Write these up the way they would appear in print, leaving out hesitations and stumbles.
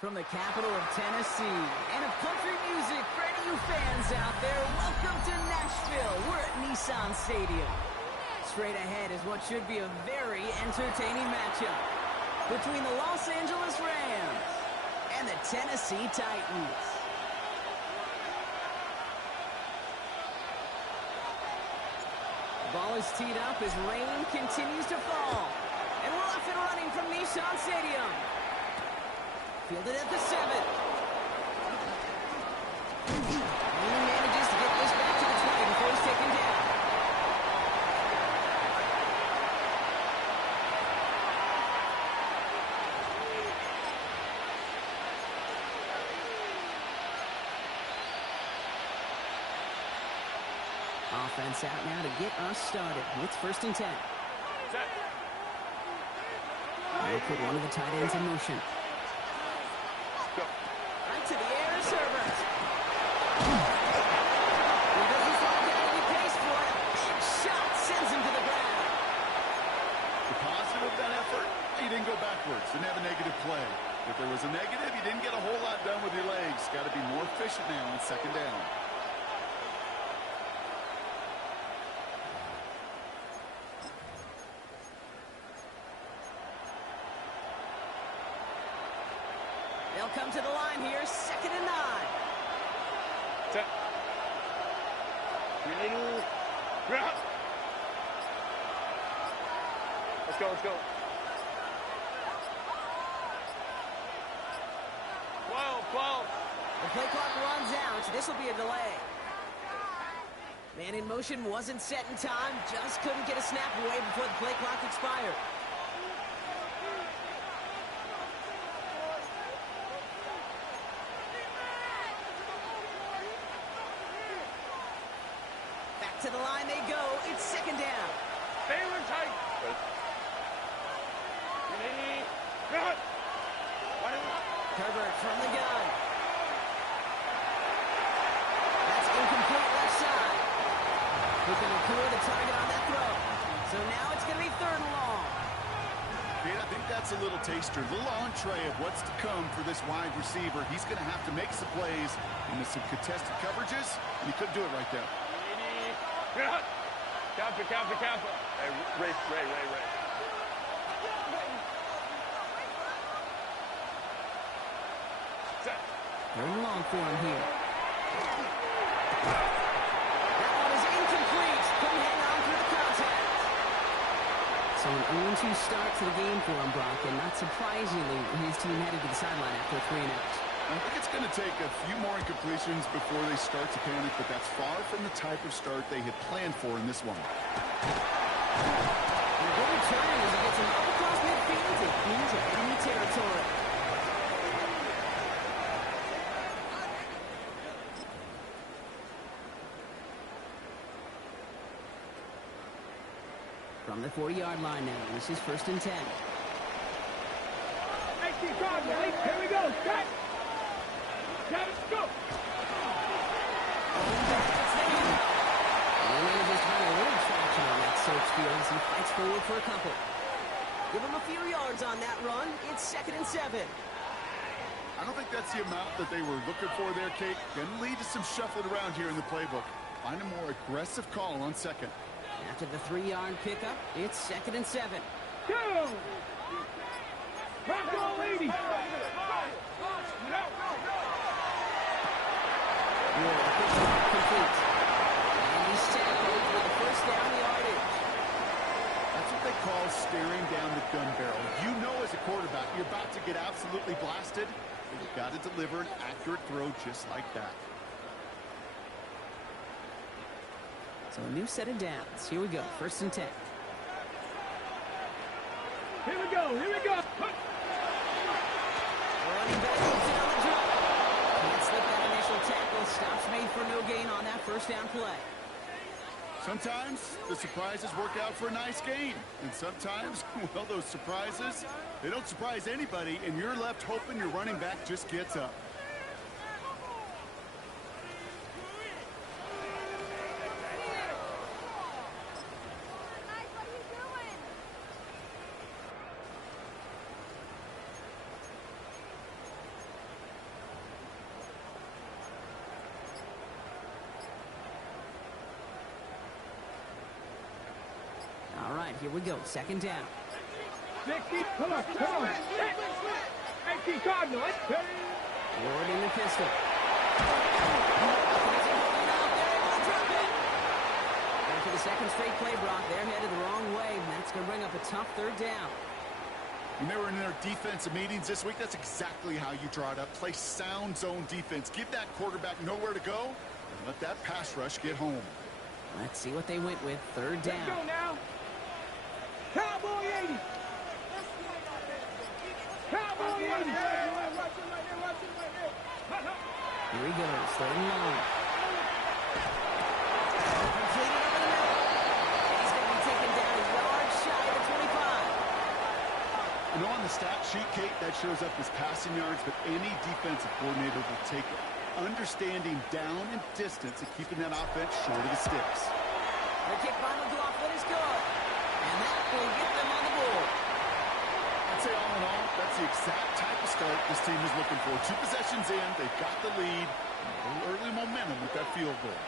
From the capital of Tennessee and of country music for any of you fans out there, welcome to Nashville. We're at Nissan Stadium. Straight ahead is what should be a very entertaining matchup between the Los Angeles Rams and the Tennessee Titans. The ball is teed up as rain continues to fall. And we're off and running from Nissan Stadium. Fielded at the 7. He manages to get this back to the 20 before he's taken down. Offense out now to get us started. It's 1st and 10. They'll put one of the tight ends in motion. Right to the air is Herbert. He doesn't slow down any pace for it. Big shot sends him to the ground. The positive of that effort, he didn't go backwards. Didn't have a negative play. If there was a negative, you didn't get a whole lot done with your legs. Got to be more efficient now on 2nd down. They'll come to the line here, 2nd and 9. Set. Let's go, let's go. 12. The play clock runs out. This will be a delay. Man in motion wasn't set in time. Just couldn't get a snap away before the play clock expired. To the line they go. It's 2nd down. Fairly tight. Herbert from the gun. That's incomplete left side. Looking to clear the target on that throw. So now it's going to be 3rd and long. I think that's a little taster, a little entree of what's to come for this wide receiver. He's going to have to make some plays into some contested coverages, and he couldn't do it right there. Capture. Hey, Ray. Set. 3rd and long for him here. That one is incomplete. Couldn't hang on through the contact. So an 0-2 start to the game for him, Brock, and not surprisingly, his team headed to the sideline after a 3-and-out. I think it's going to take a few more incompletions before they start to panic, but that's far from the type of start they had planned for in this one. The good return as he gets him up across midfield and into enemy territory. From the 40-yard line now, this is 1st and 10. Here we go. Cut. Let's go. And he manages to find a little traction on that search field as he fights forward for a couple. Give him a few yards on that run. It's 2nd and 7. I don't think that's the amount that they were looking for there, Kate. Going to lead to some shuffling around here in the playbook. Find a more aggressive call on 2nd. After the 3-yard pickup, it's 2nd and 7. Go! Rock on, lady! Complete. And he's tackled with the 1st down yardage. That's what they call staring down the gun barrel. You know as a quarterback, you're about to get absolutely blasted, but you've got to deliver an accurate throw just like that. So a new set of downs. Here we go. 1st and 10. Here we go. Running back puts it on the drop. Can't slip that initial tackle. Stops made for no gain on that 1st down play. Sometimes the surprises work out for a nice gain. And sometimes, well, those surprises, they don't surprise anybody, and you're left hoping your running back just gets up. Here we go, second down. 60, come on. Hey, Cardinal, let's go. Ward in the pistol. And for the second straight play, Brock, they're headed the wrong way, and that's going to bring up a tough third down. When they were in their defensive meetings this week, that's exactly how you draw it up. Play sound zone defense. Give that quarterback nowhere to go, and let that pass rush get home. Let's see what they went with. Third down. Let's go now. Cowboy 80. Cowboy 80. Here he goes, third and long. Completed over the middle. He's going to be taken down a yard shy of the 25. You know, on the stat sheet, Kate, that shows up as passing yards, but any defensive coordinator will take it. Understanding down and distance and keeping that offense short of the sticks. The kick by McLaughlin is good. And that will get them on the board. I'd say all in all, that's the exact type of start this team is looking for. 2 possessions in, they've got the lead, and a little early momentum with that field goal.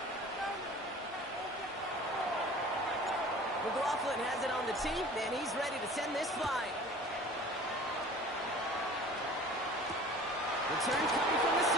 McLaughlin has it on the tee, and he's ready to send this flying. Return coming from the 6.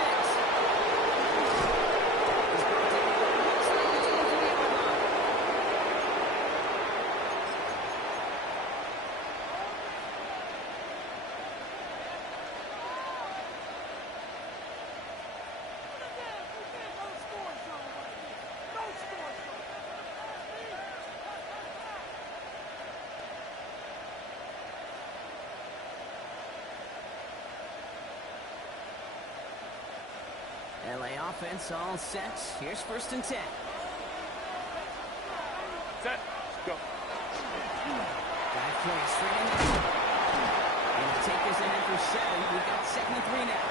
LA offense all set. Here's first and 10. Set. Go. Dive play straight in there. Gonna take this ahead for 7. We've got second and 3 now.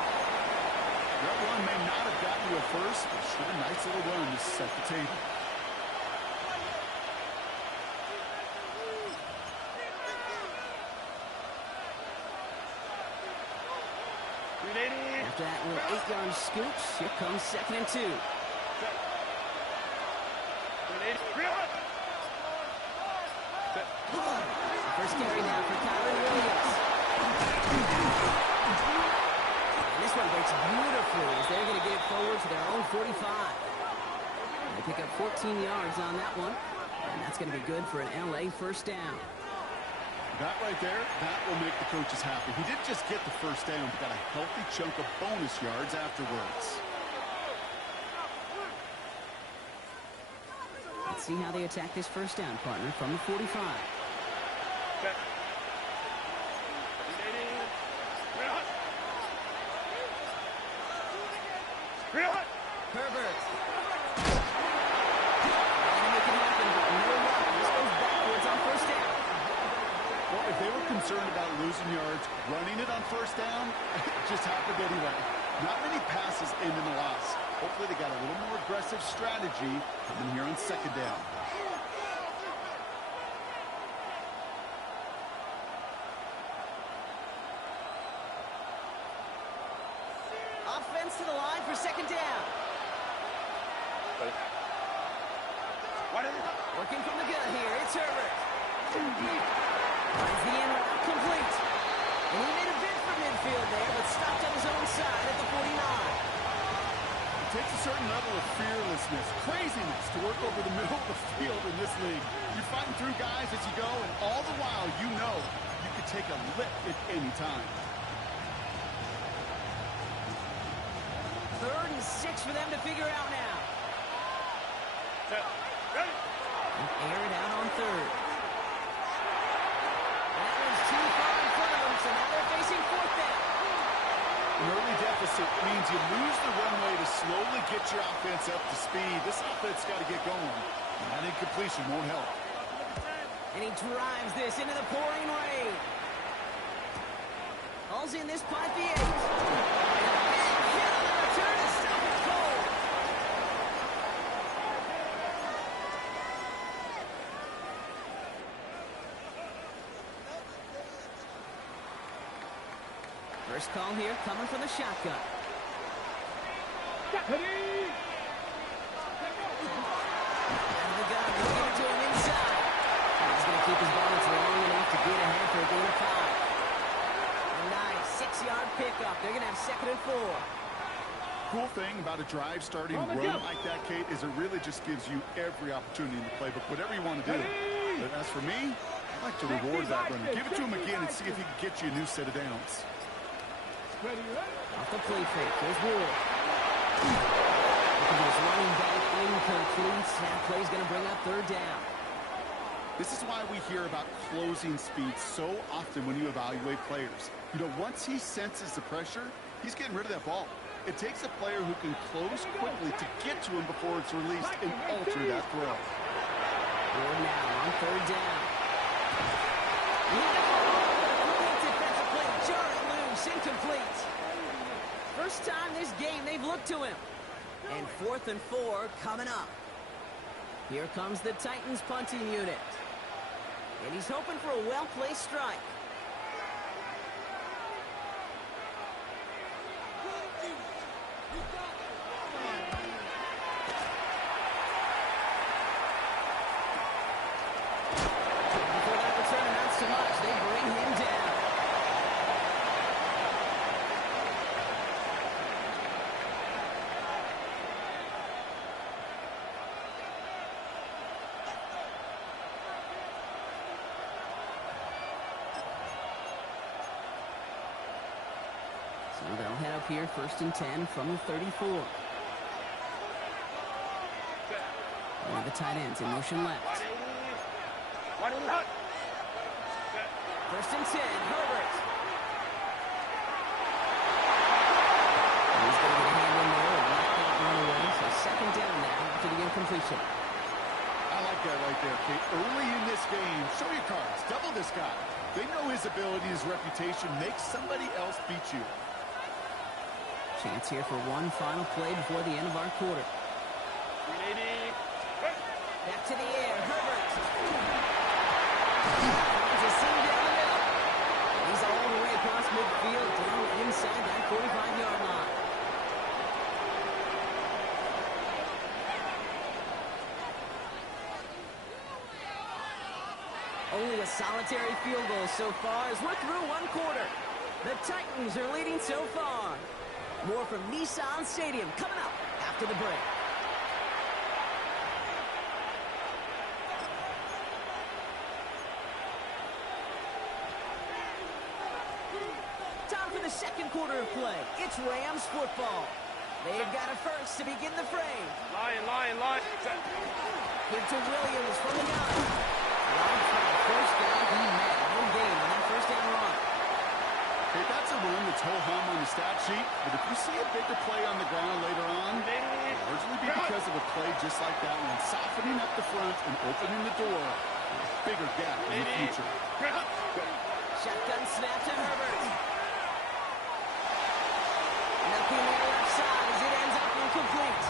That run may not have gotten you a first, but sure a nice little run to set the table. After that little 8-yard scooch, here comes second and 2. First carry now for Kyler Williams. And this one breaks beautifully as they're going to get it forward to their own 45. They pick up 14 yards on that one, and that's going to be good for an LA first down. That right there, that will make the coaches happy. He didn't just get the first down, but got a healthy chunk of bonus yards afterwards. Let's see how they attack this first down, partner, from the 45. Herbert. And make it happen, but no luck. This goes backwards on first down. Well, if they were concerned about losing yards, running it on first down, it just happened anyway. Not many passes end in a loss. Hopefully they got a little more aggressive strategy coming here on second down. Offense to the line for second down. Working from the gun here, it's Herbert. Finds the end route complete. And he made a bid for midfield there, but stopped on his own side at the 49. It takes a certain level of fearlessness, craziness to work over the middle of the field in this league. You're fighting through guys as you go, and all the while you know you could take a lick at any time. Third and 6 for them to figure out now. Ready? Air it out on third. That was too far in front of them, so now they're facing fourth down. An early deficit means you lose the runway to slowly get your offense up to speed. This offense got to get going, and that incompletion won't help. And he drives this into the pouring rain. Hauls in this punt at the 8. And a big hit on the return to stop it cold. First call here coming from the shotgun. Out of the gun, we'll give it to him inside. He's going to keep his ball in pickup. They're going to have 2nd and 4. Cool thing about a drive starting run like that, Kate, is it really just gives you every opportunity in the playbook, whatever you want to do. But as for me, I'd like to reward that run. Give it to him again and see if he can get you a new set of downs. Off the play fake. Here's Ward. Look at his running back incomplete. That play's going to bring up 3rd down. This is why we hear about closing speed so often when you evaluate players. You know, once he senses the pressure, he's getting rid of that ball. It takes a player who can close quickly to get to him before it's released and alter that throw. Ward now on 3rd down. Defensive play. Jar it loose. Incomplete. First time this game they've looked to him. And 4th and 4 coming up. Here comes the Titans punting unit. And he's hoping for a well-placed strike. Before that return amounts to much, they bring him down. So they'll head up here 1st and 10 from the 34. One of the tight ends in motion left. 1st and 10, Herbert. And he's going to get a hand in there and let that run away. So 2nd down now after the incompletion. I like that right there, Kate. Early in this game, show your cards. Double this guy. They know his ability, his reputation. Make somebody else beat you. Chance here for one final play before the end of our quarter. Back to the air, Herbert. Finds a seam down the middle. He's all the way across midfield, down inside that 45-yard line. Only a solitary field goal so far as we're through one quarter. The Titans are leading so far. More from Nissan Stadium coming up after the break. Time for the 2nd quarter of play. It's Rams football. They've got a first to begin the frame. Line. Give to Williams from the gun. Long try. 1st down. He met. No gain on that 1st down run. Hey, that's a run that's ho-hum on the stat sheet, but if you see a bigger play on the ground later on, it'll largely be because of a play just like that one, softening up the front and opening the door, a bigger gap in the future. Shotgun snap to Herbert. Nothing there left side as it ends up incomplete.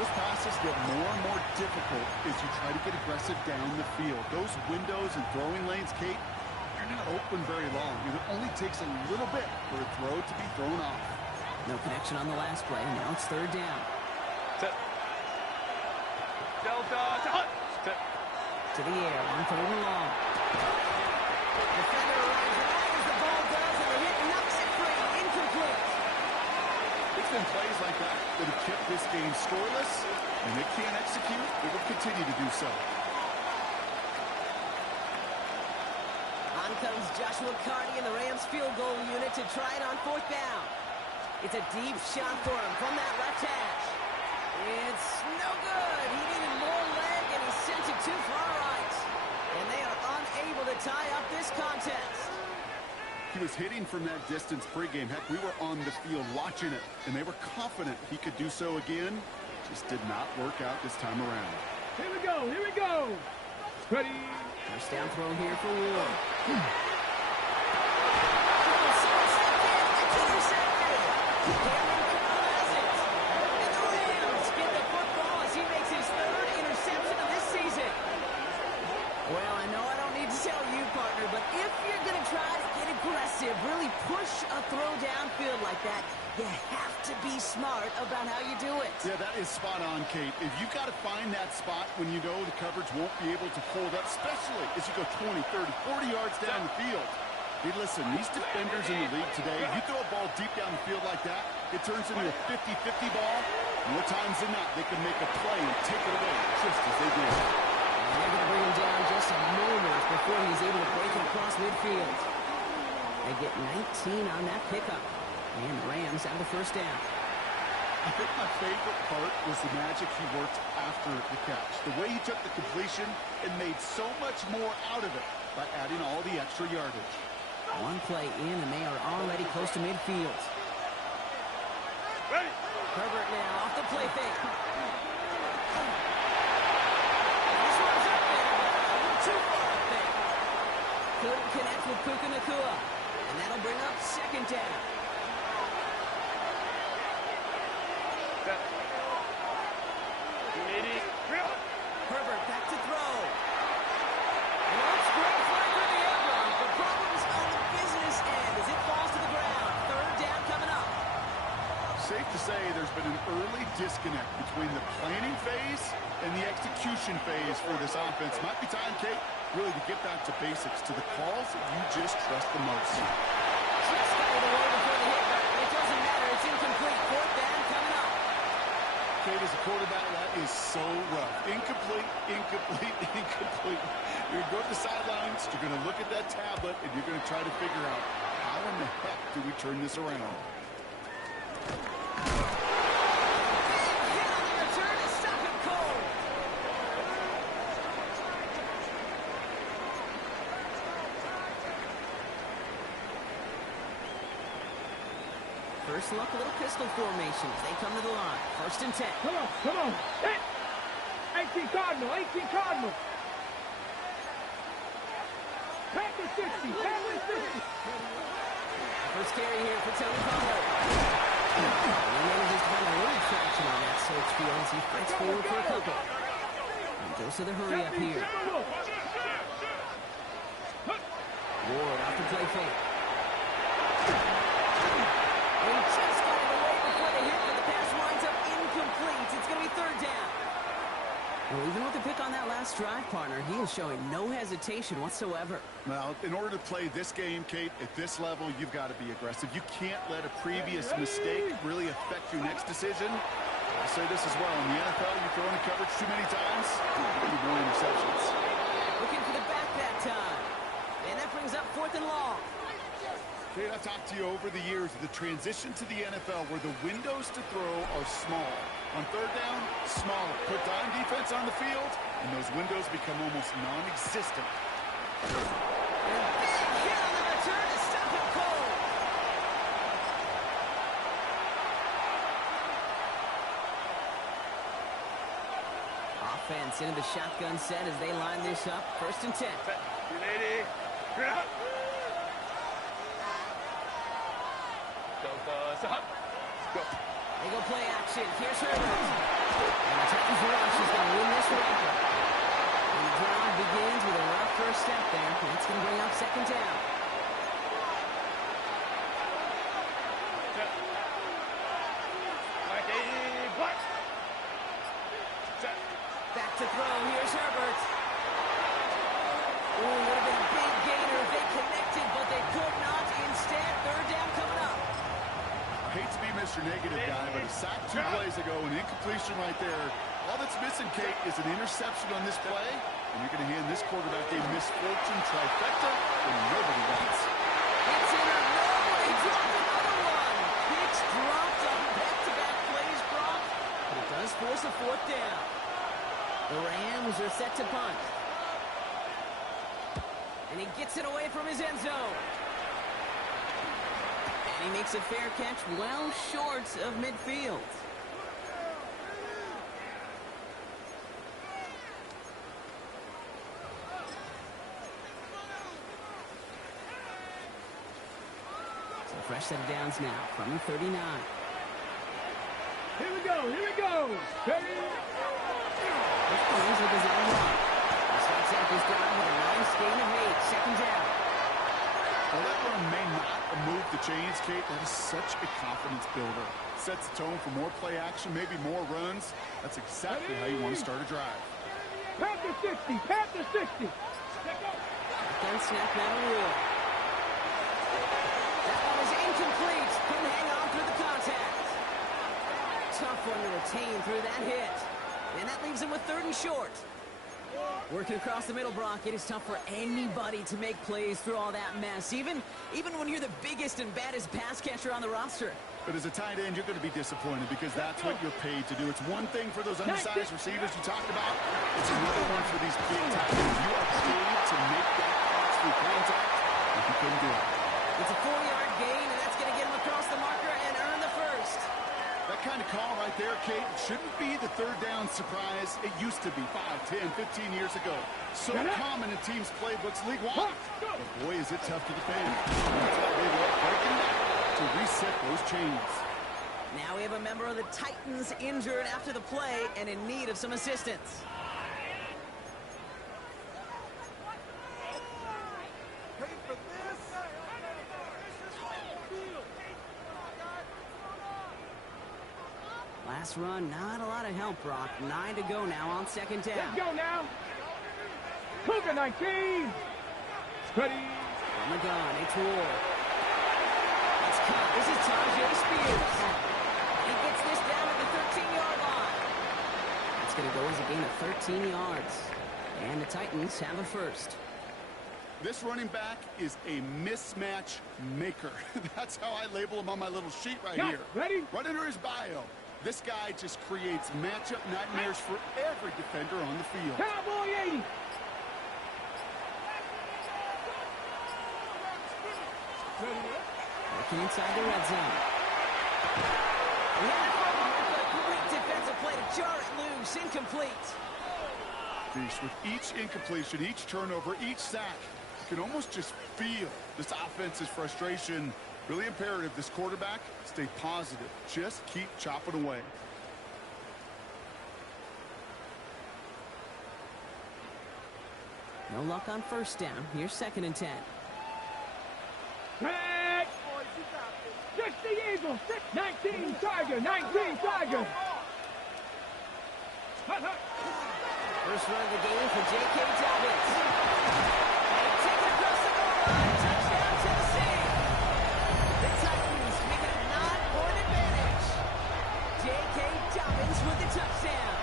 Those passes get more and more difficult as you try to get aggressive down the field. Those windows and throwing lanes, Kate, they're not open very long. It only takes a little bit for a throw to be thrown off. No connection on the last play. Now it's 3rd down. Delta. To the air on 3rd and long. Defender arrives right as the ball does, and the hit knocks it free. Incomplete. It's been plays like that that have kept this game scoreless, and they can't execute. They will continue to do so. On comes Joshua Carty in the Rams field goal unit to try it on 4th down. It's a deep shot for him from that left hash. It's no good. He needed more leg, and he sent it too far right. And they are unable to tie up this contest. He was hitting from that distance pregame. Heck, we were on the field watching it, and they were confident he could do so again. Just did not work out this time around. Here we go. Ready. First down throw here for Ward. Well, I know I don't need to tell you, partner, but if you're going to try to get aggressive, really push a throw downfield like that, you have to be smart about how you do it. Yeah, that is spot on, Kate. If you've got to find that spot when you know the coverage won't be able to hold up, especially as you go 20, 30, 40 yards down the field, Hey, listen, these defenders in the league today, you throw a ball deep down the field like that, it turns into a 50-50 ball. More times than not, they can make a play and take it away just as they did. And they're going to bring him down just a moment before he's able to break it across midfield. They get 19 on that pickup. And the Rams have the first down. I think my favorite part was the magic he worked after the catch. The way he took the completion and made so much more out of it by adding all the extra yardage. One play in, and they are already close to midfield. Ready. Herbert now off the play fake. This one's up there, but a little too far up there. Couldn't connect with Puka Nacua, and that'll bring up second down. Herbert back to throw. And it's great fly through the air block, but problems on the business end as it falls to the ground. Third down coming up. Safe to say there's been an early disconnect between the planning phase and the execution phase for this offense. Might be time, Kate, really to get back to basics, to the calls that you just trust the most. Just got it away before the hit, but it doesn't matter. It's incomplete. Fourth down coming up. Kate, as a quarterback, that is so rough. Incomplete, incomplete, incomplete. You're going to go to the sidelines, you're going to look at that tablet, and you're going to try to figure out how in the heck do we turn this around. Hit on the return to stop him cold. First look, a little pistol formation as they come to the line. First and 10. Come on, come on. Hit. 18 Cardinal, 18 Cardinal. Pack the 60, pack the 60. First carry here for Tony Pollard. He manages to find a little traction on that search field as he fights forward for a couple. And goes to the hurry up here. Ward off the play fake. And he just got it away before the hit, but the pass winds up incomplete. It's going to be third down. Well, even with the pick on that last drive, partner, he is showing no hesitation whatsoever. Well, in order to play this game, Kate, at this level, you've got to be aggressive. You can't let a previous mistake really affect your next decision. I'll say this as well. In the NFL, you throw into coverage too many times, maybe more interceptions. Looking for the back that time. And that brings up fourth and long. Kate, I've talked to you over the years of the transition to the NFL where the windows to throw are small. On third down, smaller. Put dime defense on the field, and those windows become almost non-existent. And big hit on the return to stop him cold. Offense into the shotgun set as they line this up. First and 10. You lady. Go. They go play action. Here's Herbert. And the Titans rush is going to win this round. And the drive begins with a rough first step there. That's going to bring up second down. Back to throw. Here's Herbert. Ooh, would have been a big gainer if they connected, but they could not. Instead, third down coming up. I hate to be Mr. Negative guy, but a sack 2 plays ago, an incompletion right there. All that's missing, Kate, is an interception on this play, and you're going to hand this quarterback a misfortune trifecta and nobody wants. It's in a row. They dropped another one. Picks dropped on back-to-back plays, Brock, but it does force a fourth down. The Rams are set to punt. And he gets it away from his end zone. And he makes a fair catch well short of midfield. So fresh set of downs now from the 39. Here we go, here we go. Ready? This plays with his own line. He starts out this drive with a nice gain of 8. Second down. Well, that run may not move the chains, Kate. That is such a confidence builder. Sets the tone for more play action, maybe more runs. That's exactly how you want to start a drive. Panther 60, Panther 60. Then snap, that'll rule. incomplete. Couldn't hang on through the contact. Tough one to retain through that hit. And that leaves him with 3rd and short. Working across the middle, Brock, it is tough for anybody to make plays through all that mess, even when you're the biggest and baddest pass catcher on the roster. But as a tight end, you're going to be disappointed because that's what you're paid to do. It's one thing for those undersized receivers you talked about. It's another one for these big tight ends. You are paid to make that catch through contact if you couldn't do it. It's a 4-yard gain, and that's going to get him across the marker and earn the first. That kind of call right there, Kate, shouldn't be the 3rd down surprise. It used to be 5, 10, 15 years ago. So common in teams' playbooks league-wide. But boy, is it tough to defend. That's why they love breaking back to reset those chains. Now we have a member of the Titans injured after the play and in need of some assistance. Last run, not a lot of help, Brock. 9 to go now on 2nd down. Let's go now. Cougar 19. Ready. From the gun, it's Ward. It's caught. This is Tajay Spears. He gets this down at the 13-yard line. It's going to go as a gain of 13 yards. And the Titans have a first. This running back is a mismatch maker. That's how I label him on my little sheet right here. Ready? Right under his bio. This guy just creates matchup nightmares for every defender on the field. Cowboy 80. Working inside the red zone. Great defensive play to jar it loose. Incomplete. With each incompletion, each turnover, each sack, you can almost just feel this offense's frustration. Really imperative this quarterback stay positive. Just keep chopping away. No luck on 1st down. Here's 2nd and 10. Back. 60 Eagles. 19 Tiger. 19 Tiger. First run of the game for J.K. Dobbins. They take it across the goal line. Touchdown, Tennessee. The Titans make it a 9-point advantage. J.K. Dobbins with the touchdown.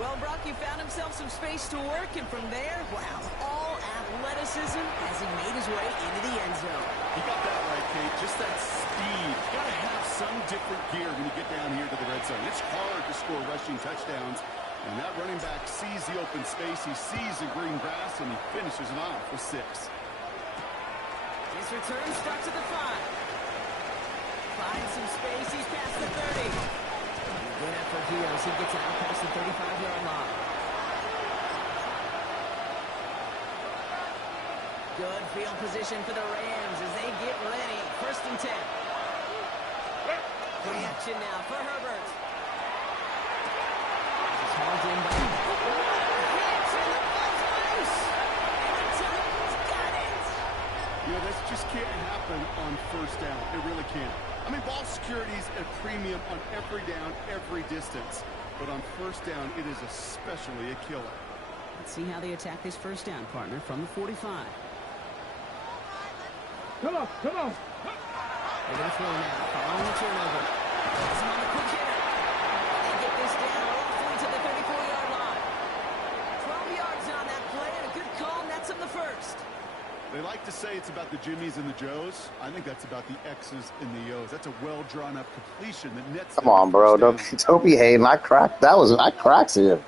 Well, Brock, he found himself some space to work, and from there, wow, all athleticism as he made his way into the end zone. You got that right, Kate. Just that speed. You got to have some different gear when you get down here to the red zone. It's hard to score rushing touchdowns, and that running back sees the open space, he sees the green grass, and he finishes it off with 6. His return starts at the 5. Finds some space, he's past the 30. Good effort here as he gets it out past the 35-yard line. Good field position for the Rams as they get ready. 1st and 10. Play action now for Herbert. Just hauled in by... Hits and the ball's loose! And the Titans got it! Yeah, this just can't happen on 1st down. It really can't. I mean, ball security's a premium on every down, every distance. But on 1st down, it is especially a killer. Let's see how they attack this 1st down, partner, from the 45. Come on, come on. They're going to throw now, following the turnover. It's on the quick hitter. They get this down roughly to the 34-yard line. 12 yards on that play, and a good call nets him the 1st. They like to say it's about the Jimmies and the Joes. I think that's about the X's and the O's. That's a well-drawn-up completion that nets. Come on, bro. Don't be hating. I cracked him.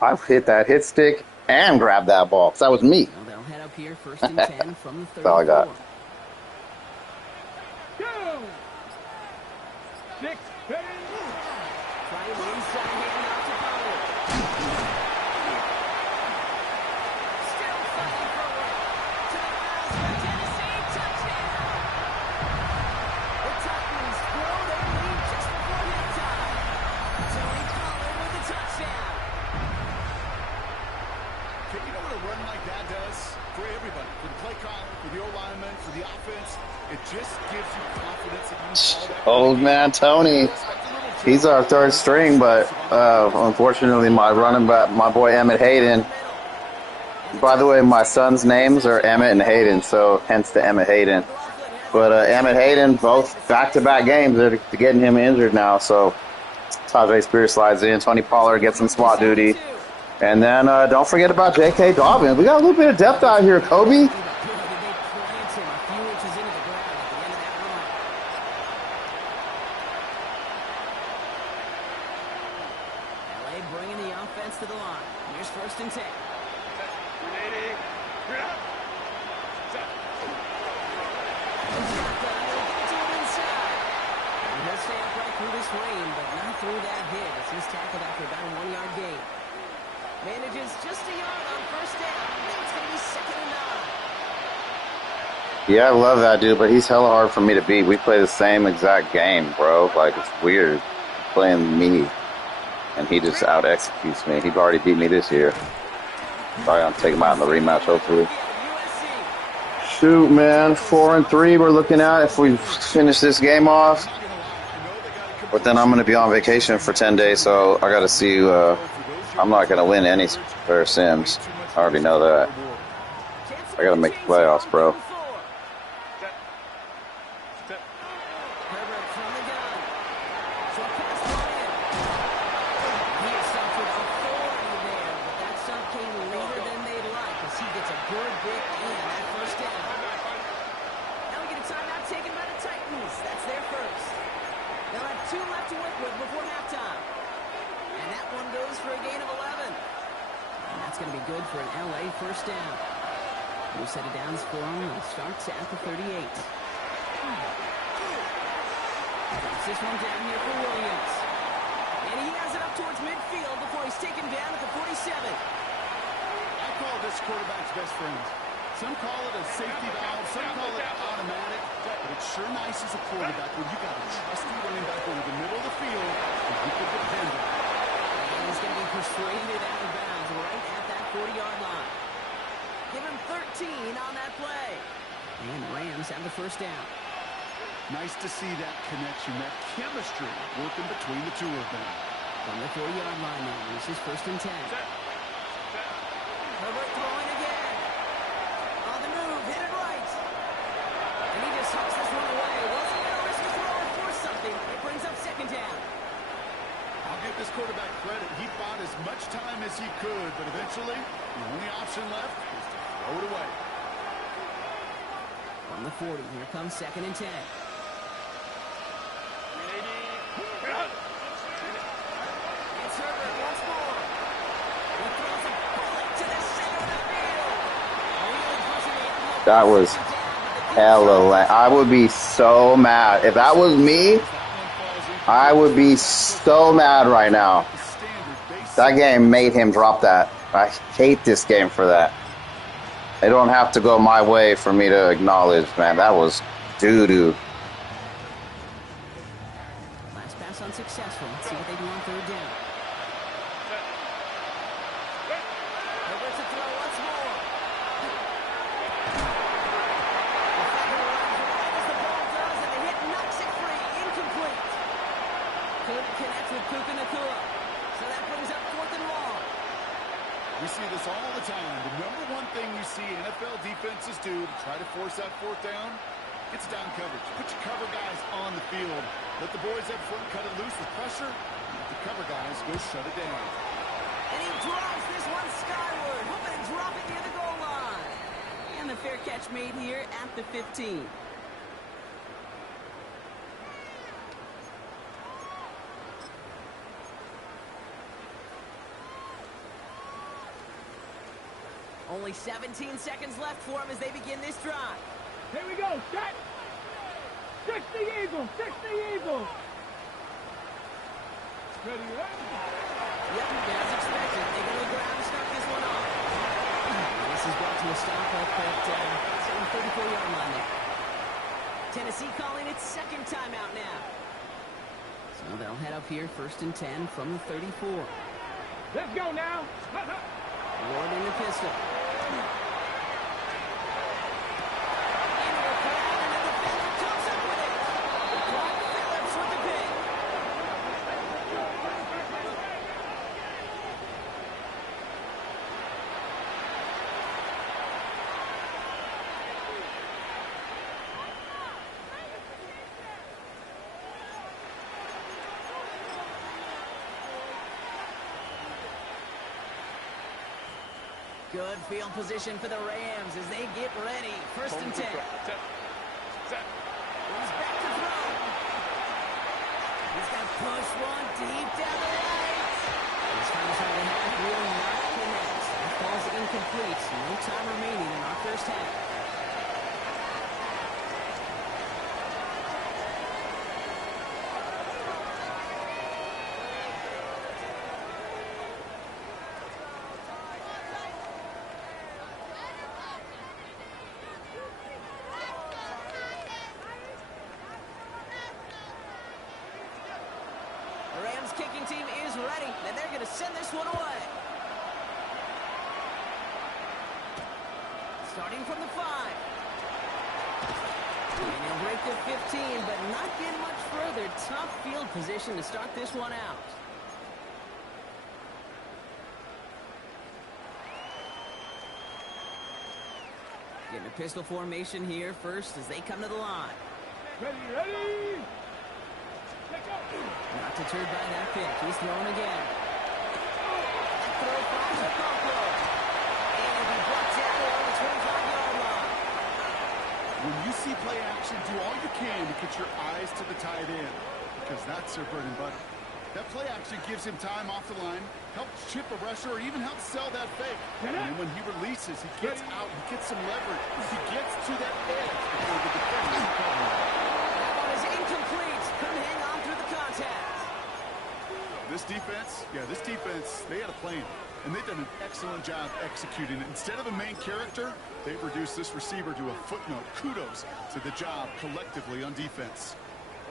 I hit that hit stick and grabbed that ball. 'Cause that was me. Well, they'll head up here 1st and 10 from the 34. That's all I got. Go. 6, ready. Trying the inside hand out to Pollard. Still fighting for it. To the house for Tennessee. Touchdown. The Titans grow their lead just before halftime. Tony Pollard with the touchdown. Okay, you know what a run like that does for everybody? For the play caller, for the O-lineman, for the offense. It just gives you confidence that you can call that. Old man Tony. He's our 3rd string, but unfortunately, my running back, my boy Emmett Hayden, By the way, my son's names are Emmett and Hayden, so hence the Emmett Hayden. But Emmett Hayden, both back-to-back games, they're getting him injured now. So Tajay Spears slides in. Tony Pollard gets some spot duty. And then don't forget about J.K. Dobbins. We got a little bit of depth out here, Kobe. Bringing the offense to the line. Here's 1st and 10. He'll stay upright through this rain, but not through that hit as he's tackled after about a 1-yard gain. Manages just a yard on 1st down. Now it's going to be 2nd and 9. Yeah, I love that dude, but he's hella hard for me to beat. We play the same exact game, bro. Like, it's weird playing me. And he just out-executes me. He already beat me this year. Probably gonna take him out in the rematch, hopefully. Shoot, man. 4-3 we're looking at if we finish this game off. But then I'm going to be on vacation for 10 days, so I got to see. I'm not going to win any fair sims. I already know that. I got to make the playoffs, bro. That's their first. They'll have 2 left to work with before halftime. And that one goes for a gain of 11. And that's going to be good for an LA 1st down. New set of downs for him. It starts at the 38. Drops this one down here for Williams. And he has it up towards midfield before he's taken down at the 47. I call this quarterback's best friend. Some call it a safety valve, some call it automatic, but it's sure nice as a quarterback when you got a trusty running back over the middle of the field that you can depend on. And he's going to be persuaded out of bounds right at that 40-yard line. Give him 13 on that play. And Rams have the 1st down. Nice to see that connection, that chemistry working between the two of them. From the 40-yard line now, this is 1st and 10. Herbert throwing again. On the move, hit it right. And he just hooks this one away. Wasn't going to risk a throw or force something. It brings up 2nd down. I'll give this quarterback credit. He bought as much time as he could, but eventually, the only option left was to throw it away. From the 40, here comes 2nd and 10. It's Herbert once more. He throws a bullet to the center of the field. That was hella. I would be so mad. If that was me, I would be so mad right now. That game made him drop that. I hate this game for that. They don't have to go my way for me to acknowledge, man. That was doo-doo. Last pass unsuccessful. Let's see what they do on 3rd down. Herbert's a throw once more. As the ball does, and the hit knocks it free. Incomplete. Couldn't connect with Puka Nacua. So that brings up 4th and long. We see this all the time. The number one thing you see NFL defenses do to try to force that 4th down, it's down coverage. Put your cover guys on the field. Let the boys up front cut it loose with pressure. Let the cover guys go shut it down. And he drops this one skyward, hoping to drop it near the goal line. And the fair catch made here at the 15. Only 17 seconds left for him as they begin this drive. Here we go, set. 60 Eagles, 60 Eagles. Ready, ready. Yep, as expected. They're going to go out and start this one off. This is brought to a stop up at the 34-yard line there. Tennessee calling its 2nd timeout now. So they'll head up here 1st and 10 from the 34. Let's go now. Ward in the pistol. Into a crowd, and the defender comes up with it. Clyde Phillips with the pick. Good field position for the Rams as they get ready. First and 10. He's back to throw. He's got push one deep down the right. His first half will not connect. That ball's incomplete. No time remaining in our first half. The Rams kicking team is ready, and they're going to send this one away. Starting from the 5. And he'll break the 15, but not get much further. Tough field position to start this one out. Getting a pistol formation here first as they come to the line. Ready. Not deterred by that pick. He's throwing again. Throw finds the Buffalo. And he'll be brought down along the 25-yard line. When you see play action, do all you can to get your eyes to the tight end, because that's their bread and butter. That play action gives him time off the line, helps chip a rusher, or even helps sell that fake. And when he releases, he gets out, he gets some leverage. He gets to that edge before the defender can cover him. That one is incomplete. Couldn't hang on through the contact. This defense, they had a plan, and they've done an excellent job executing it. Instead of a main character, they've reduced this receiver to a footnote. Kudos to the job collectively on defense.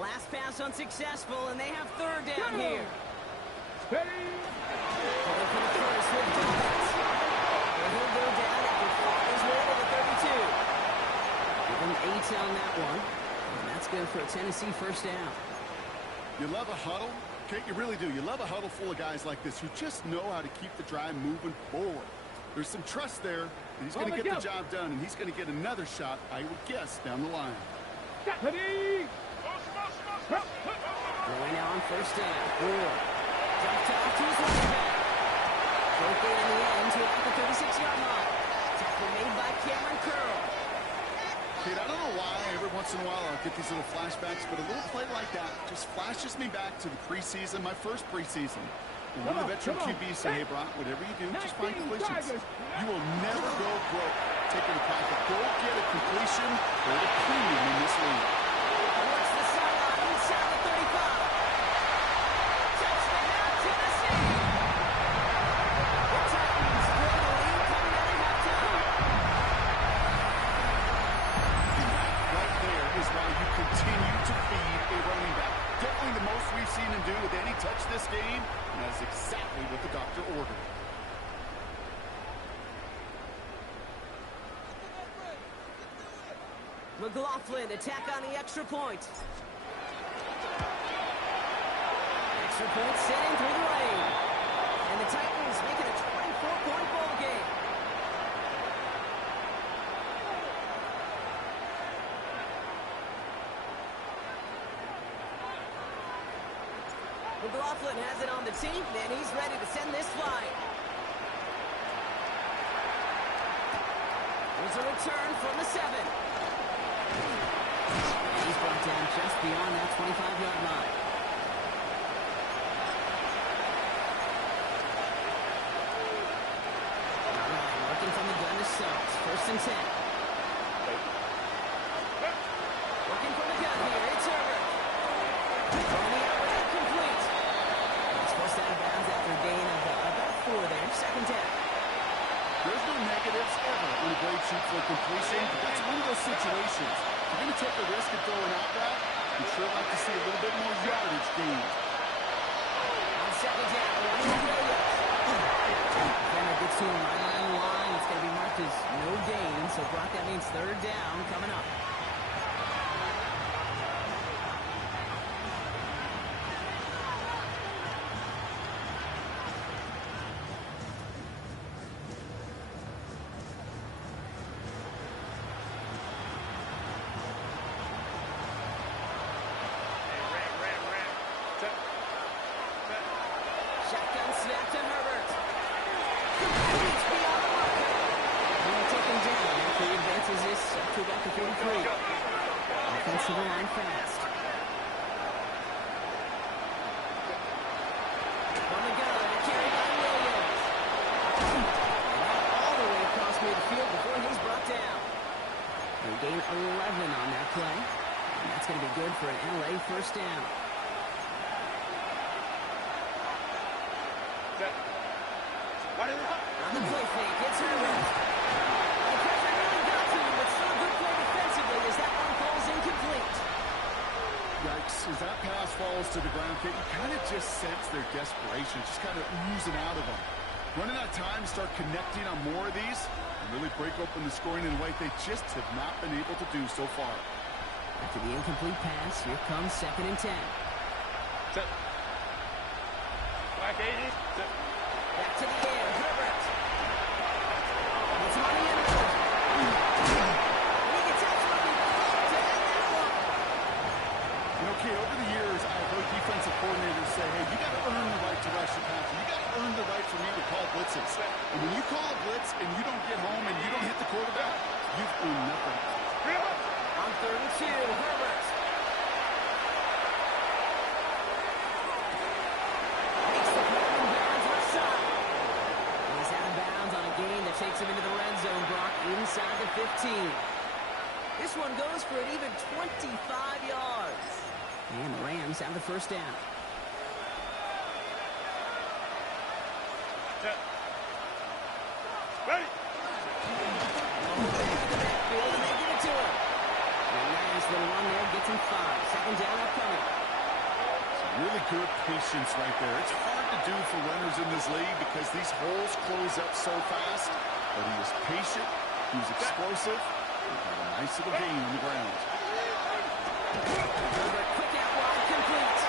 Last pass unsuccessful, and they have third down here. Ready. Going for the first with Dobbins. And he'll go down after fought his way to the 32. Give him 8 on that one. And that's good for a Tennessee first down. You love a huddle? Okay, you really do. You love a huddle full of guys like this who just know how to keep the drive moving forward. There's some trust there, and he's going to get the job done, and he's going to get another shot, I would guess, down the line. Ready. Going now on first down. Ward. Jumped off to his running back. Broke in the end to about the 36-yard line. Tackle made by Cameron Curl. Kid, I don't know why every once in a while I'll get these little flashbacks, but a little play like that just flashes me back to the preseason, my first preseason. And one of the veteran QBs said, hey, Brock, whatever you do, just find completions. You will never go broke taking a profit. Go get a completion or a premium in this league. What's the sideline inside the 35? Touchdown, Tennessee! The Titans grow the lead coming out of halftime. Right there is why you continue to feed a running back. Definitely the most we've seen him do with any touch this game, and that's exactly what the doctor ordered. McLaughlin attack on the extra point. Extra point sailing through the rain. And the Titans making a 24-point ball game. McLaughlin has it on the team, and he's ready to send this flying. There's a return from the 7. And he's brought down just beyond that 25-yard line. All right, working from the gun to Suggs. First and 10. Working from the gun here. It's Herbert. Throwing the outlet complete. It's forced out of bounds after a gain of about 4 there. Second down. There's no negatives ever when a grade shoot for completion, but that's one of those situations. If you're going to take a risk of throwing out that, you'd sure like to see a little bit more yardage gained. On second down, running Williams. Defender gets to him right on the line. It's going to be marked as no gain, so Brock, that means third down coming up. To about the 43. Offensive line fast. On the gun, a carry by Williams. And all the way across midfield before he's brought down. They gain 11 on that play. And that's going to be good for an LA first down. On the play fake, it's Herbert. The pressure really got to him, but still a good play defensively as that one falls incomplete. Yikes, as that pass falls to the ground, Kate, you kind of just sense their desperation, just kind of oozing out of them. Running out of time to start connecting on more of these and really break open the scoring in a way they just have not been able to do so far. After the incomplete pass, here comes 2nd and 10. Set. Back 80. Set. Back to the air, Herbert. It's money in it. He gets absolutely pumped to end that one. You know, Kate, over the years, I've heard defensive coordinators say, hey, you got to earn the right to rush the passer. You got to earn the right for me to call blitzes. And when you call a blitz and you don't get home and you don't hit the quarterback, you've earned nothing. On 3rd and 2, Herbert. Makes the play in bounds left side. He's out of bounds on a gain that takes him into the red zone, Brock, inside the 15. This one goes for an even 25 yards. And the Rams have the first down. Set. Ready. Backfield, and they give it to him. And a nice little run there, gets him 5. 2nd down upcoming. Some really good patience right there. It's hard to do for runners in this league because these holes close up so fast. But he was patient, he was explosive, and had a nice little gain on the ground. Herbert, quick out wide, complete.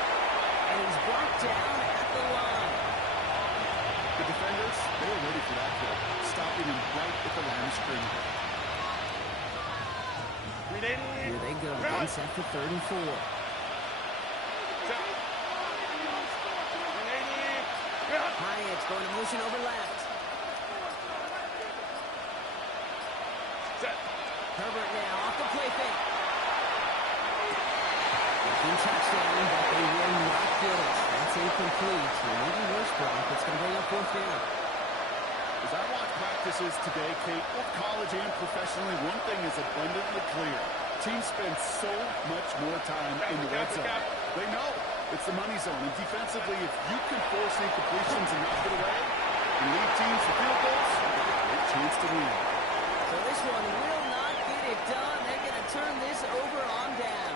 And he's brought down at the line. The defenders, they were ready for that kick, stopping him right at the line of scrimmage. Here they go, one set for 3rd and 4. Hyatt's going to motion over left. Set. Herbert now off the play fake. In touchdown, but they will not get it. That's incomplete. And even worse, Brock, it's going to bring up 4th down. As I watch practices today, Kate, both college and professionally, one thing is abundantly clear. Teams spend so much more time in the red zone. They know it's the money zone. And defensively, if you can force incompletions and knock it away and lead teams to field goals, you have a great chance to win. So this one will not get it done. They're going to turn this over on down.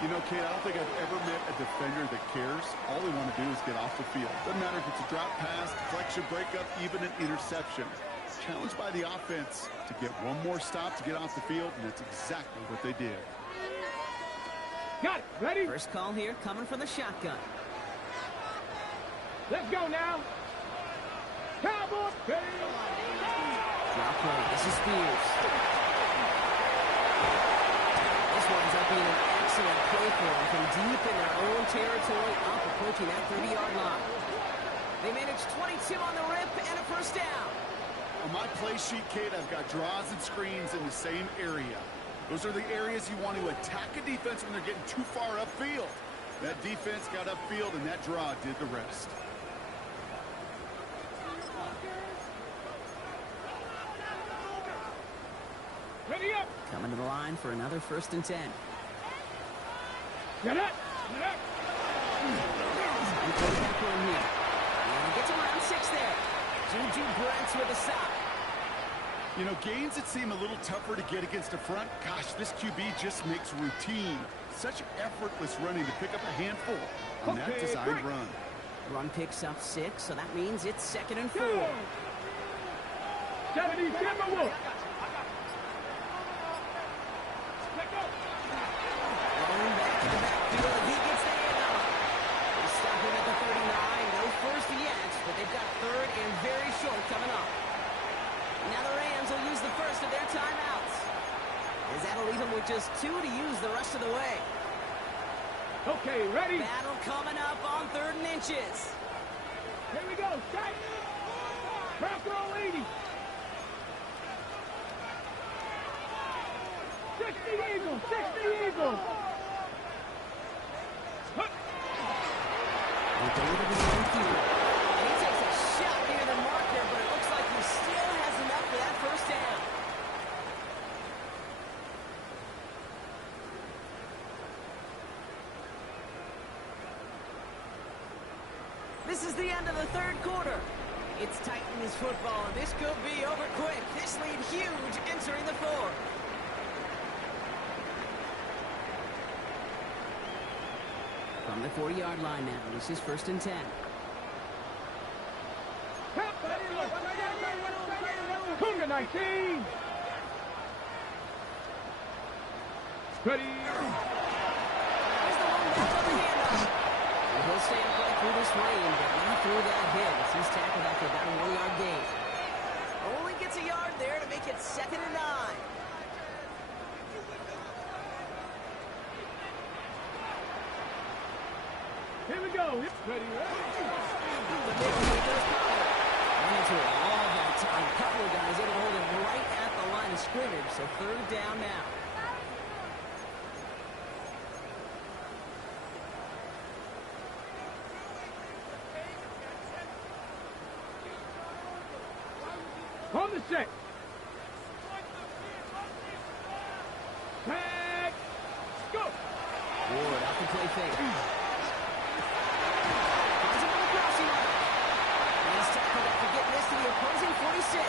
You know, Kate, I don't think I've ever met a defender that cares. All they want to do is get off the field. Doesn't matter if it's a drop pass, deflection, breakup, even an interception. Challenged by the offense to get one more stop to get off the field, and that's exactly what they did. Got it. Ready? First call here coming from the shotgun. Let's go now. Cowboy. Drop play. This is Spears. This one's up being an excellent play for them from deep in their own territory, up approaching that 30-yard line. They managed 22 on the rip and a first down. On my play sheet, Kate, I've got draws and screens in the same area. Those are the areas you want to attack a defense when they're getting too far upfield. That defense got upfield, and that draw did the rest. Ready up. Coming to the line for another 1st and 10. Get up. Get up. And quarterback run here. And gets around 6 there. Juju Brents with a stop. You know, gains that seem a little tougher to get against a front, gosh, this QB just makes routine. Such effortless running to pick up a handful on that designed run. Run picks up 6, so that means it's 2nd and 4. 70, Timberwolf. Rolling back to the backfield, he gets the handoff. They stop him at the 39. No first yet, but they've got 3rd and very short coming up. Now the Rams will use the first of their timeouts, as that'll leave them with just 2 to use the rest of the way. Okay, ready? Battle coming up on 3rd and inches. Here we go. Strike. Back row 80. Eagles, 60 Eagles. And he takes a shot near the marker, but it looks like he still has enough for that first down. This is the end of the third quarter. It's Titans football, and this could be over quick. This lead huge entering the fourth. From the 40-yard line now, this is 1st and 10. Cougar 19. Ready. There's the one back on the handoff. And he'll stay upright through this rain, but not through that hit as he's tackled after about a 1-yard gain. Only gets a yard there to make it 2nd and 9. Here we go. Ready. The middle, here goes Pollard. Ran into it all that time. A couple of guys able to hold him right at the line of scrimmage, so 3rd down now. On the set. Tag. Go. Ward out the play fake. Finds him on the crossing line. And he's tackled after getting this to the opposing 46.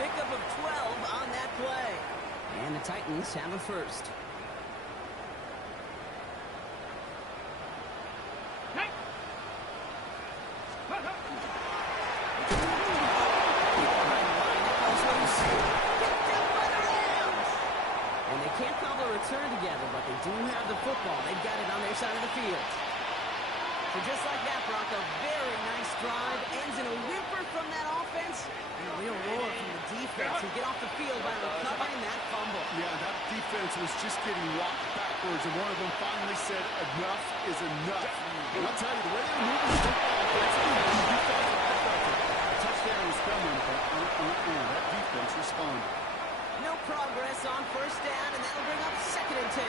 Pickup of 12 on that play. And the Titans have a first. Tag. And they can't cobble a return together, but they do have the football. They've got it on their side of the field. So just like that, Brock, a very nice drive. Ends in a whimper from that offense. And a real roar from the defense who get off the field by recovering that fumble. Yeah, that defense was just getting walked backwards, and one of them finally said, enough is enough. And I'll tell you, the way they were moving the football offensively, you felt it. I felt it. A touchdown was coming, but that defense responded. No progress on 1st down, and that'll bring up 2nd and 10.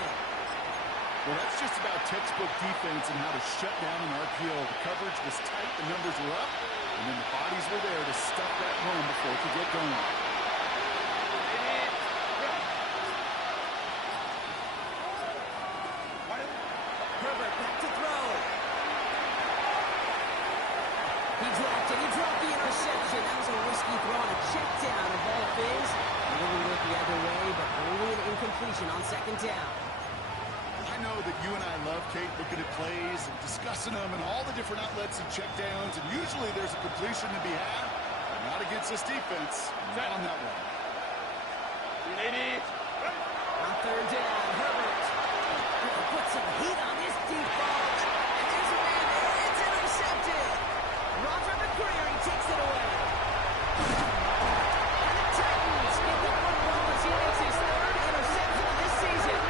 Well, that's just about textbook defense and how to shut down an RPO. The coverage was tight, the numbers were up, and then the bodies were there to stuff that home before it could get going. Herbert back to throw. He dropped it. He dropped the interception. That was a risky throw on a check down. The ball is really looked the other way, but only an incompletion on 2nd down. I know that you and I love, Kate, looking at plays and discussing them and all the different outlets and checkdowns, and usually there's a completion to be had, but not against this defense. Not on that one. On 3rd down, Herbert put some heat on this deep ball, and there's a man there. It's intercepted. Roger McCreary takes it away. And the Titans get the football as he makes his 3rd interception of this season.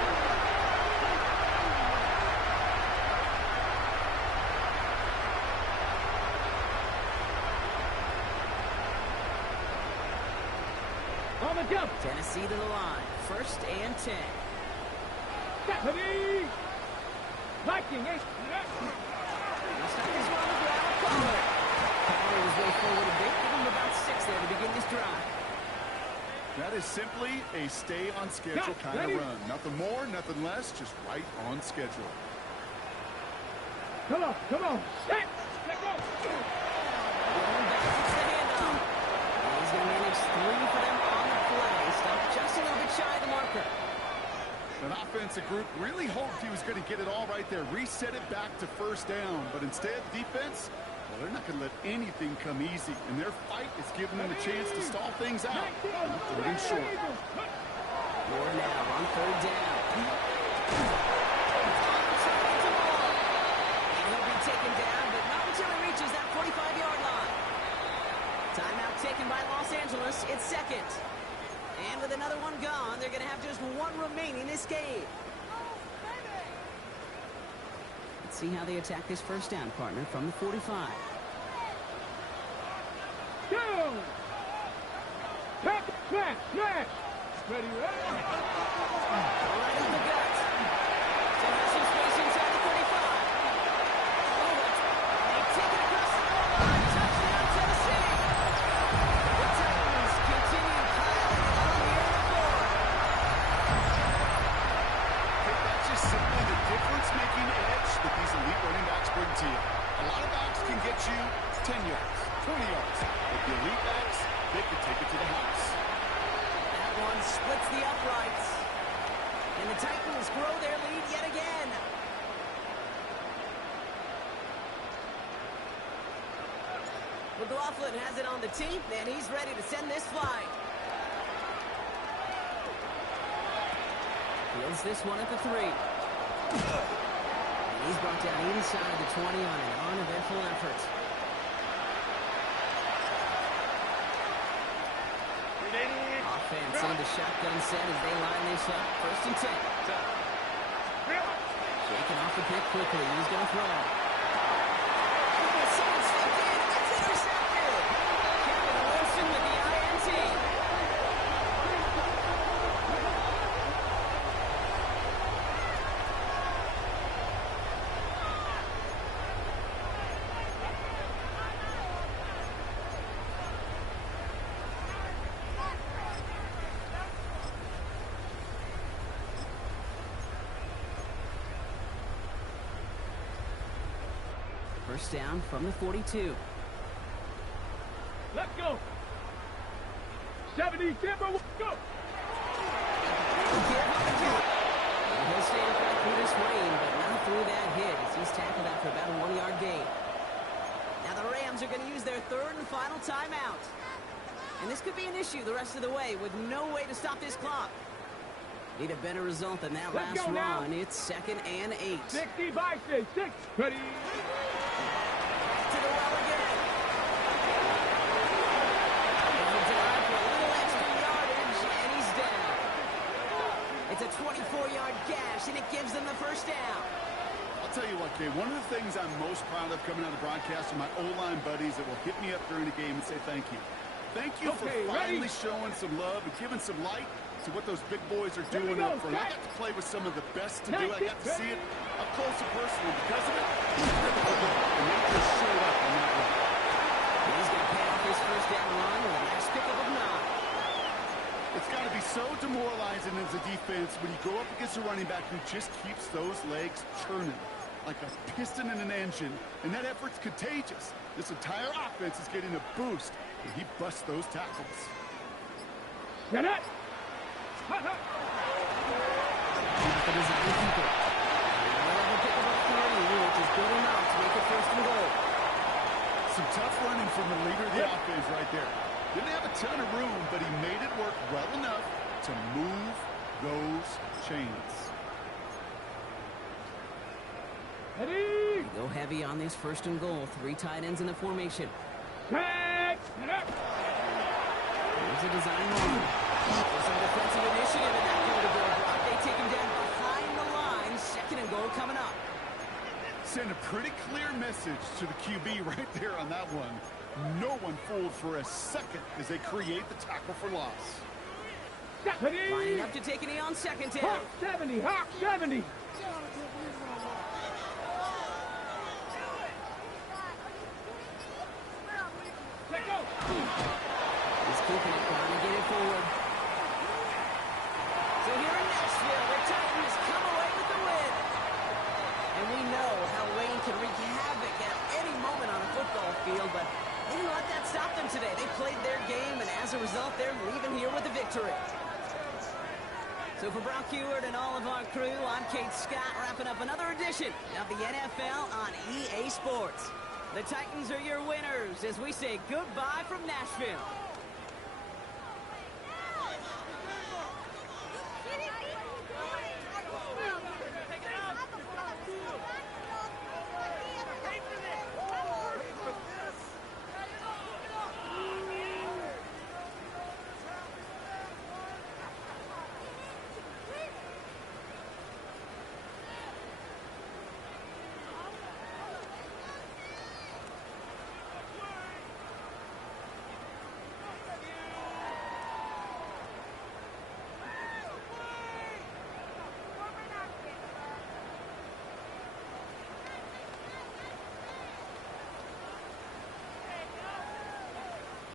On the jump. Tennessee to the line. 1st and 10. Ready. Viking 8. Looks like he's on the ground with Pollard. Pollard was way forward a bit. Give him about 6 there to begin this drive. That is simply a stay-on-schedule kind of run. Nothing more, nothing less, just right on schedule. Come on. Set. Let go. Going back to the handoff. And he's going to manage 3 for them on the play. Stopped just a little bit shy of the marker. An offensive group really hoped he was going to get it all right there, reset it back to 1st down, but instead, defense, well, they're not going to let anything come easy, and their fight is giving them a chance to stall things out. Third and short. More now on 3rd down. And he'll be taken down, but not until he reaches that 45-yard line. Timeout taken by Los Angeles. It's 2nd. And with another one gone, they're going to have just 1 remaining this game. Let's see how they attack this 1st down, partner, from the 45. Down. Smash. Ready, ready. Right up the gut. So has some space inside the 35. They take it across the goal line. Touchdown, Tennessee. The Titans continue piling it on here in the fourth. That's just simply the difference-making edge that these elite running backs bring to you. A lot of backs can get you 10 yards, 20 yards. But the elite backs, they can take it to the house. That one splits the uprights. And the Titans grow their lead yet again. McLaughlin has it on the tee, and he's ready to send this flight. Fields this one at the 3. And he's brought down inside the 20 on an uneventful effort. Offense in the shotgun set as they line this up. 1st and 10. Shaking off the pick quickly. He's going to throw. Someone stepped in. It's intercepted. Kevin Wilson with the INT. First down from the 42. Let's go. 70, Timber, go. He'll stay back through this rain, but not through that hit as he's tackled after about a 1-yard gain. Now the Rams are going to use their 3rd and final timeout. And this could be an issue the rest of the way with no way to stop this clock. Need a better result than that Let's last go now. run. It's 2nd and 8. 60 by 6. Ready. To the well again. He'll dive for a little extra yardage, and he's down. It's a 24-yard gash, and it gives them the first down. I'll tell you what, Dave, one of the things I'm most proud of coming out of the broadcast are my O-line buddies that will hit me up during the game and say thank you. Thank you for finally showing some love and giving some light to what those big boys are doing up front. I got to play with some of the best to do it. I got to see it up close and personal. Because of it, and they just showed up on that run. He's going to pay off his first down run with a nice pickup of 9. It's got to be so demoralizing as a defense when you go up against a running back who just keeps those legs churning like a piston in an engine, and that effort's contagious. This entire offense is getting a boost, and he busts those tackles. Get it. The design keeper. Another pickup of 3, which is good enough to make it 1st and goal. Some tough running from the leader of the offense right there. Didn't have a ton of room, but he made it work well enough to move those chains. Ready. Go heavy on this 1st and goal. 3 tight ends in the formation. Set. Get up. Here's a design run. There's some defensive initiative in that go-to-goal block. They take him down behind the line. 2nd and goal coming up. Send a pretty clear message to the QB right there on that one. No one fooled for a second as they create the tackle for loss. Ready. Lining up to take a knee on 2nd down. Hawk 70. Hawk 70. Let go. He's keeping it, trying to get it forward. So here in Nashville, the Titans come away with the win. And we know how rain can wreak havoc at any moment on a football field, but they didn't let that stop them today. They played their game, and as a result, they're leaving here with a victory. So for Brock Heward and all of our crew, I'm Kate Scott, wrapping up another edition of the NFL on EA Sports. The Titans are your winners as we say goodbye from Nashville.